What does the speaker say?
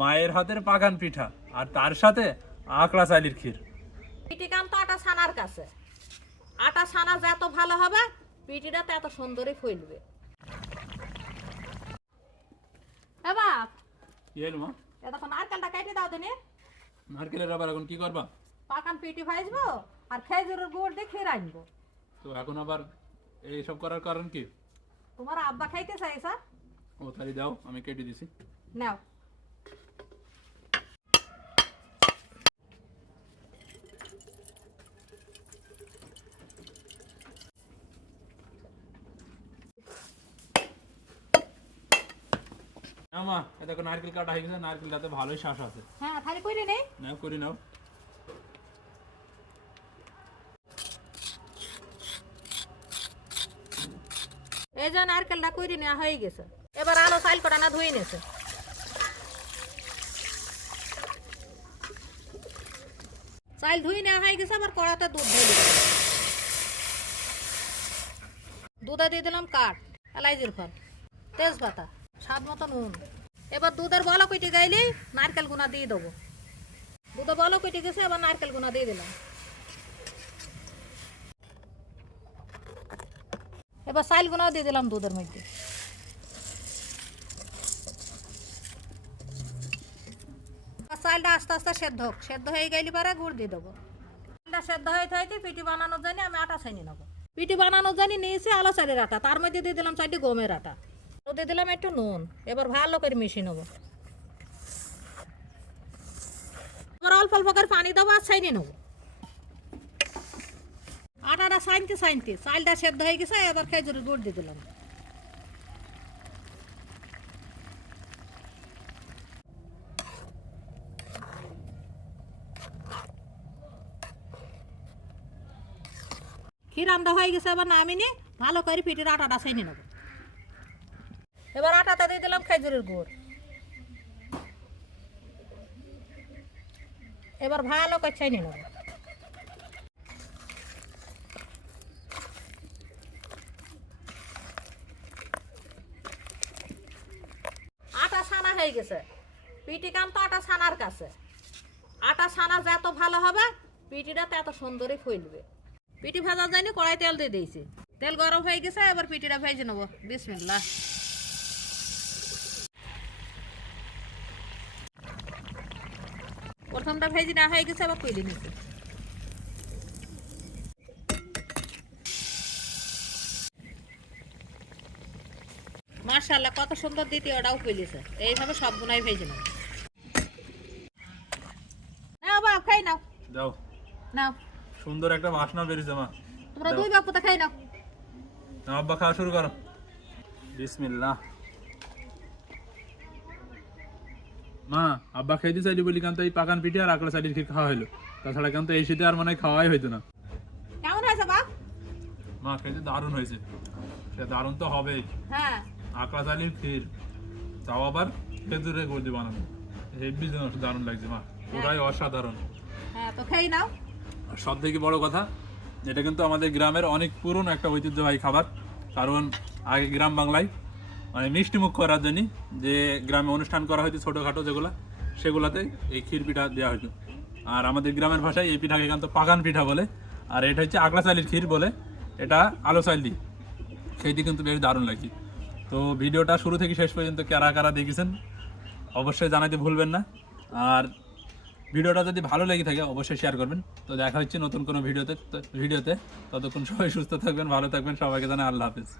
মায়ের হাতের পাকান পিঠা আর তার সাথে আকড়া চালের ক্ষীর। পিঠি কান তো আটা ছানার কাছে, আটা ছানা যত ভালো হবে পিঠিটা তত সুন্দরই ফুলবে। এ বাপ, কি হলো মা? এতক্ষণ নারকেলটা কেটে দাও দিনে। নারকেলের আবার এখন কি করবা? পাকান পিঠি ভাজবো আর খেজুরের গুড় দিয়ে ক্ষীর আনবো। তো এখন আবার এইসব করার কারণ কি? তোমার আব্বা খাইতে চাইছা? ও তাহলে দাও, আমি কেটে দিছি। নাও। না মা, দেখো নারকেল কাটা হয়ে গেছে, নারকেলটাতে ভালোই শ্বাস আছে। হ্যাঁ, থালি কইরে নেই। নাও, করি নাও। এই যে নারকেলটা কইরে নেওয়া হয়ে গেছে, এবার আলো চাল কটা না ধুয়ে নেছে। চাল ধুয়ে নেওয়া হয়ে গেছে, আবার কড়াতে দুধ দিয়ে দিলাম। দুধে দিয়ে দিলাম কাঠ, এলাইজির ফল, তেজপাতা, স্বাদ মতো নুন। এবার দুধের বলো কইটে গাইলে নারকেল গুনা দিয়ে দেবো। দুধে বলো কইটে গেছে, এবার নারকেল গুনা দিয়ে দিলাম। এবার চাল গুনাও দিয়ে দিলাম দুধের মধ্যে। চালটা আস্তে আস্তে সেদ্ধ হোক, সেদ্ধ হয়ে গেলে পরে গুড় দিয়ে দেবো। চালটা সেদ্ধ হয়ে থাকতে পিঠি বানানোর জন্য আমি আটা ছানি নেবো। পিঠি বানানোর জন্য নিয়েছি আলো চালের আটা, তার মধ্যে দিয়ে দিলাম 4টি গমের আটা, তো দিয়ে দিলাম একটু নুন। এবার ভালো করে মিশিয়ে নেবো। এবার অল্প অল্প করে পানি দেবো আর ছাইনি নেবো। আটাটা ছাইনতে ছাইনতে চালটা সেদ্ধ হয়ে গেছে, এবার খেজুরের গুড় দিয়ে দিলাম। ক্ষীর রান্না হয়ে গেছে, এবার নামিয়ে নিয়ে ভালো করে পিঠের আটাটা ছাইনি নেবো। এবার আটাতে দিয়ে দিলাম খেজুরের গুড়। এবার ভালো করে ছাইনি নেবো। আটা ছানা হয়ে গেছে, পিঠি কান তো আটা ছানার কাছে। আটা ছানা যত ভালো হবে পিঠিটা তত সুন্দরই ফুলবে। পিঠি ভাজার জন্য কড়াই তেল দিয়ে দিয়েছি, তেল গরম হয়ে গেছে, এবার পিঠিটা ভেজে নেবো। বিসমিল্লাহ। প্রথমটা ভেজে না হয়ে গেছে, আবার তুলে নিচ্ছি। মাশাআল্লাহ, কত সুন্দর দ্বিতীয়টাও ফুলেছে। এইভাবে সবগুলাই ভেজে নেবো। নাও বাপ, খাই নাও। দাও। নাও, সুন্দর একটা বাসনা বেরিয়েছে মা। তোমরা দুই বাপ তো খাই নাও। নাও আব্বা, খাওয়া শুরু করো। বিসমিল্লাহ। মা, আব্বা খাইতে চাইলি বলি কারণ তো এই পাকান পিঠে আর আকড়া চালের ক্ষীর খাওয়া হলো, তাছাড়া কিন্তু এই শীতে আর মানে খাওয়াই হইতো না। কেমন হয়েছে বাপ? মা, খেতে দারুণ হয়েছে। সে দারুণ তো হবেই। হ্যাঁ, আকড়া চালের ক্ষীর, তাও আবার খেজুরের গুড় দিয়ে বানানো, হেভি দারুণ লাগছে মা, ওটাই অসাধারণ। হ্যাঁ, তো খাই নাও। আর সব থেকে বড় কথা, এটা কিন্তু আমাদের গ্রামের অনেক পুরনো একটা ঐতিহ্যবাহী খাবার। কারণ আগে গ্রাম বাংলায় মানে মিষ্টি মুখ করার জন্য যে গ্রামে অনুষ্ঠান করা হয়তো ছোটোখাটো যেগুলো, সেগুলোতে এই ক্ষীর পিঠা দেওয়া হতো। আর আমাদের গ্রামের ভাষায় এই পিঠাকে কিন্তু পাকান পিঠা বলে, আর এটা হচ্ছে আকড়া চালের ক্ষীর বলে। এটা আলো চাল দিই, খেতে কিন্তু বেশ দারুণ লাগে। তো ভিডিওটা শুরু থেকে শেষ পর্যন্ত কারা কারা দেখেছেন অবশ্যই জানাতে ভুলবেন না। আর ভিডিওটা যদি ভালো লেগে থাকে অবশ্যই শেয়ার করবেন। তো দেখা হচ্ছে নতুন কোনো ভিডিওতে। ততক্ষণ সবাই সুস্থ থাকবেন, ভালো থাকবেন, সবাইকে জানাই আল্লাহ হাফেজ।